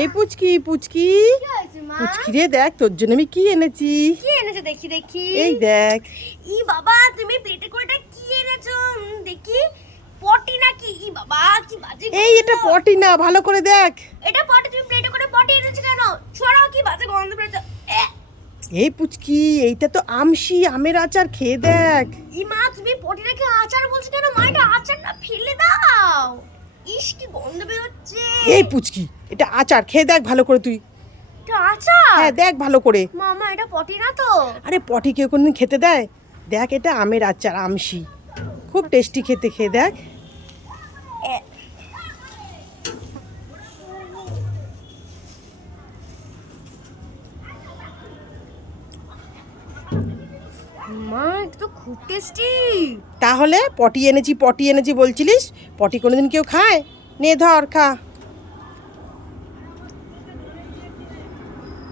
এই পুচকি পুচকি পুচকি রে, দেখ তোর জন্য আমি কি এনেছি। কি এনেছো দেখি দেখি। এই দেখ। ই বাবা, তুমি পেটে করেটা কি এনেছো দেখি? পটি নাকি? ই বাবা কি বাজে। এই এটা পটি না, ভালো করে দেখ। এটা পটি? তুমি প্লেটে করে পটি এনেছো কেন? ছড়াও, কি বাজে গন্ধ বেরোচ্ছে। এই পুচকি, এইটা তো আমশি, আমের আচার, খেয়ে দেখ। ই মা, তুমি পটি রেখে আচার বলছো কেন? মা এটা আচার না, ফেলে দাও। ইস কি গন্ধ বেরোচ্ছে। এই পুচকি, এটা আচার, খেয়ে দেখ ভালো করে তুই। এটা আচার? হ্যাঁ দেখ ভালো করে। মামা এটা পটি না তো? আরে পটি কেউ কোনদিন খেতে দেয়? দেখ, এটা আমের আচার, আমশি, খুব টেস্টি খেতে, খেয়ে দেখ। মা এটা তো খুব টেস্টি। তাহলে পটি এনেছি বলছিলিস, পটি কোনোদিন কেউ খায়? নে ধর খা।